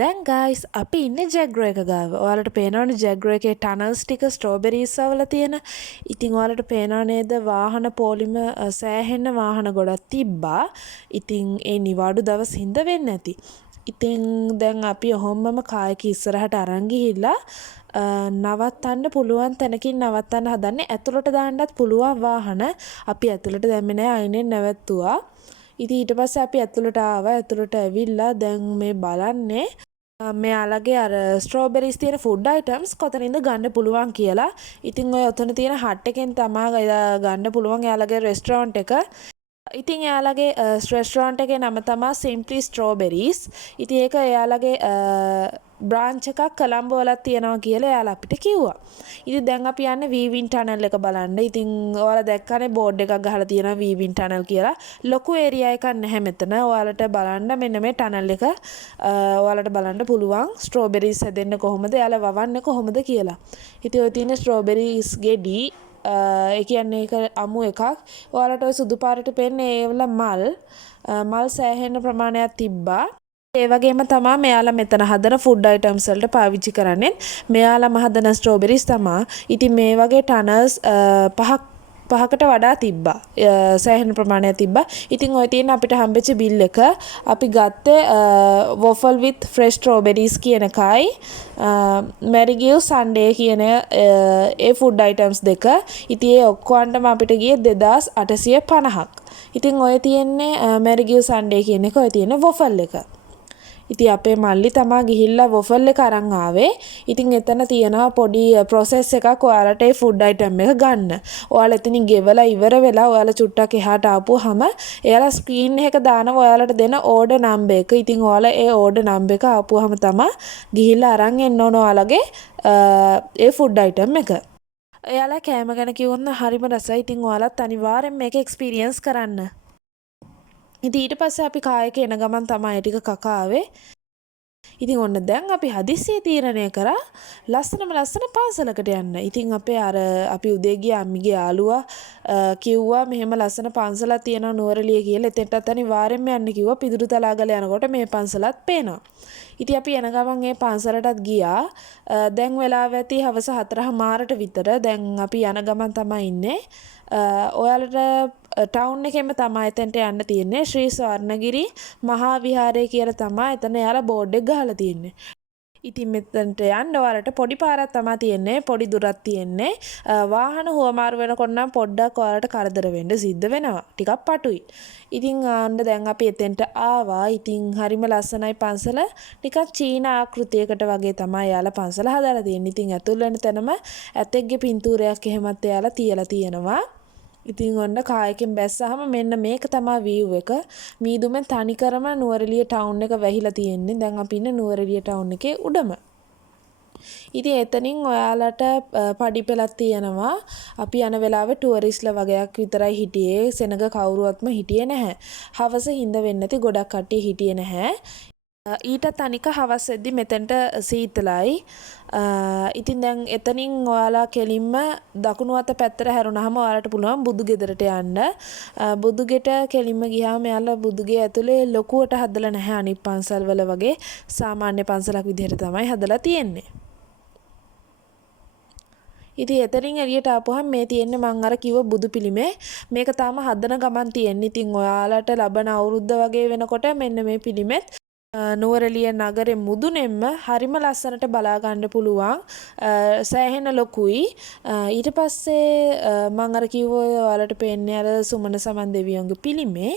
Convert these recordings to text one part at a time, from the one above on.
දැන් ගයිස් අපි ඉන්නේ ජැග්‍රෝ එක ගාව. ඔයාලට පේනවනේ ජැග්‍රෝ එකේ ටනල්ස් ටික ස්ට්‍රෝබෙරිස් වල තියෙන. ඉතින් ඔයාලට පේනව නේද වාහන පොලිම සෑහෙන වාහන ගොඩක් තිබ්බා. ඉතින් ඒ නිවාඩු දවස් හින්දා වෙන්නේ නැති. ඉතින් දැන් අපි ඔහොමම කායක ඉස්සරහට අරන් ගිහිල්ලා නවත්තන්න පුළුවන් තැනකින් නවත්තන්න හදන්නේ. ඇතුළට දාන්නත් පුළුවන් වාහන. අපි ඇතුළට දැම්මේ නැහැ අයිනෙන් නැවැත්තුවා. ඉතින් ඊට පස්සේ අපි ඇතුළට ආවා. ඇතුළට ඇවිල්ලා දැන් මේ බලන්නේ මෙයාලගේ අර ස්ට්‍රෝබෙරිස් තියෙන ෆුඩ් අයිටම්ස් කොතනින්ද ගන්න පුළුවන් කියලා. ඉතින් ඔය ඔතන තියෙන හට් එකෙන් තමයි ගන්න පුළුවන් එයාලගේ රෙස්ටෝරන්ට් එක. ඉතින් එයාලගේ රෙස්ටෝරන්ට් එකේ නම තමයි Simply Strawberries. ඉතින් ඒක එයාලගේ බ්‍රාන්ච් එකක් කොළඹ වලත් තියෙනවා කියලා එයාලා අපිට කිව්වා. ඉතින් දැන් අපි යන්නේ වීවින් ටනල් එක බලන්න. ඉතින් ඔයාලා දැක්කනේ බෝඩ් එකක් ගහලා තියෙනවා වීවින් ටනල් කියලා. ලොකු ඒරියා එකක් නැහැ මෙතන. ඔයාලට බලන්න මෙන්න මේ ටනල් එක ඔයාලට බලන්න පුළුවන් ස්ට්‍රෝබෙරිස් හැදෙන්න කොහොමද, එයාලා වවන්නේ කොහොමද කියලා. ඉතින් ඔය තියෙන ස්ට්‍රෝබෙරිස් ගෙඩි ඒ කියන්නේ ඒක අමු එකක්. ඔයාලට ඔය සුදු පාටට පේන්නේ ඒවල මල් සෑහෙන ප්‍රමාණයක් තිබ්බා. ඒ වගේම තමයි මෙයාලා මෙතන හදන ෆුඩ් අයිටම්ස් වලට පාවිච්චි කරන්නේ. මෙයාලාම හදන ස්ට්‍රෝබෙරිස් තමයි. ඉතින් මේ වගේ ටනල්ස් පහකට වඩා තිබ්බා. සෑහෙන ප්‍රමාණයක් තිබ්බා. ඉතින් ඔය තියෙන අපිට හම්බෙච්ච බිල් එක අපි ගත්තේ waffle with fresh strawberries කියන එකයි Marigold Sundae කියන ඒ ෆුඩ් අයිටම්ස් දෙක. ඉතින් ඒ ඔක්කොන්ටම අපිට ගියේ 2850ක්. ඉතින් ඔය තියෙන්නේ Marigold Sundae කියන එක, ඔය තියෙන waffle එක. ඉතින් අපේ මල්ලි තමා ගිහිල්ලා waffle එක අරන් ආවේ. ඉතින් එතන තියෙනවා පොඩි process එකක් ඔයාලට ඒ food item එක ගන්න. ඔයාලා එතනින් ගෙවලා ඉවර වෙලා ඔයාලා චුට්ටක් එහාට ආපුවාම එයාලා ස්ක්‍රීන් එක දානවා ඔයාලට දෙන order number එක. ඉතින් ඔයාලා ඒ order number එක ආපුවාම තමා ගිහිල්ලා අරන් එන්න ඕන ඔයාලගේ ඒ food item එක. එයාලා කෑම ගැන කිව්වොත් හරිම රසයි. ඉතින් ඔයාලත් අනිවාර්යෙන් මේක experience කරන්න. ඉතින් ඊට පස්සේ අපි කායක එන ගමන් තමයි ටික කකා ආවේ. ඉතින් ඔන්න දැන් අපි හදිස්සියේ තීරණය කරා ලස්සන පාසලකට යන්න. ඉතින් අපි උදේ ගියා අම්මිගේ යාළුවා කිව්වා මෙහෙම ලස්සන පන්සලක් තියෙනවා නුවරඑළිය කියලා. එතෙන්ටත් අනිවාර්යෙන්ම යන්න කිව්වා. පිදුරු තලාගල යනකොට මේ පන්සලත් පේනවා. ඉතින් අපි එන ගමන් ඒ පන්සලටත් ගියා. දැන් වෙලාව ඇති හවස 4:00 විතර. දැන් අපි යන ගමන් තමයි ඉන්නේ. ඔයාලට ටවුන් එකෙම තමයි එතනට යන්න තියෙන්නේ. ශ්‍රී ස්වර්ණගිරි මහා විහාරය කියලා තමයි එතන යාලා බෝඩ් එක ගහලා තියෙන්නේ. ඉතින් මෙතනට යන්න ඔයාලට පොඩි පාරක් තමයි තියෙන්නේ. පොඩි දුරක් තියෙන්නේ. වාහන හුවමාරු වෙනකොට නම් පොඩ්ඩක් ඔයාලට කරදර වෙන්න සිද්ධ වෙනවා. ටිකක් පටුයි. ඉතින් දැන් අපි එතෙන්ට ආවා. ඉතින් හරිම ලස්සනයි පන්සල. ටිකක් චීන ආකෘතියකට වගේ තමයි යාලා පන්සල හදාලා තියෙන්නේ. ඉතින් ඇතුල් වෙන තැනම ඇතෙක්ගේ පින්තූරයක් එහෙමත් යාලා තියලා තියෙනවා. ඉතින් ඔන්න කායකින් බැස්සහම මෙන්න මේක තමයි view එක. මීදුමෙන් තනිකරම නුවරඑළිය ටවුන් එක වැහිලා තියෙන්නේ. දැන් අපි ඉන්නේ නුවරඑළිය ටවුන් එකේ උඩම. ඉතින් එතනින් ඔයාලට පඩිපෙළක් තියෙනවා. අපි යන වෙලාවේ ටුවරිස්ට්ලා වගේක් විතරයි හිටියේ. සෙනග කවුරුවත්ම හිටියේ නැහැ. හවස හින්ද වෙන්නේ නැති ගොඩක් කට්ටිය හිටියේ නැහැ. ඊටත් අනික හවස් වෙද්දි මෙතෙන්ට සීතලයි. ඉතින් දැන් එතනින් ඔයාලා කෙලින්ම දකුණු අත පැත්තට හැරුණාම ඔයාලට පුළුවන් බුදුගෙදරට යන්න. බුදුගෙට කෙලින්ම ගියාම එයාලා බුදුගේ ඇතුලේ ලොකුවට හදලා නැහැ අනිත් පන්සල් වල වගේ. සාමාන්‍ය පන්සලක් විදිහට තමයි හදලා තියෙන්නේ. ඉතින් එතනින් එළියට ආපුවහම මේ තියෙන්නේ මං අර කිව්ව බුදු පිළිමේ. මේක තාම හදන ගමන් තියෙන්නේ. ඉතින් ඔයාලට ලබන අවුරුද්ද වගේ වෙනකොට මෙන්න මේ පිළිමෙත් නුවරඑළිය නගරේ මුදුනෙන්ම හරිම ලස්සනට බලා ගන්න පුළුවන්. සෑහෙන ලොකුයි. ඊට පස්සේ මම අර කිව්වෝ ඔයාලට පේන්නේ අර සුමන සමන් දෙවියන්ගේ පිළිමේ.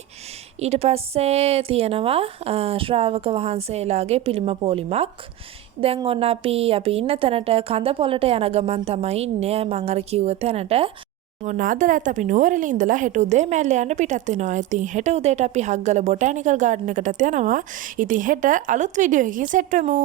ඊට පස්සේ තියෙනවා ශ්‍රාවක වහන්සේලාගේ පිළිම පොලිමක්. දැන් ඔන්න අපි ඉන්න තැනට කඳ පොළට යන ගමන් තමයි ඉන්නේ. මම අර කිව්ව තැනට ඔන්න අදලත් අපි නුවරඑළිය ඉඳලා හෙට උදේ මැල්ල යන්න පිටත් වෙනවා. ඉතින් හෙට උදේට අපි හග්ගල බොටැනිකල් ගාඩන් එකටත් යනවා. ඉතින් හෙට අලුත් වීඩියෝ එකකින් සෙට් වෙමු.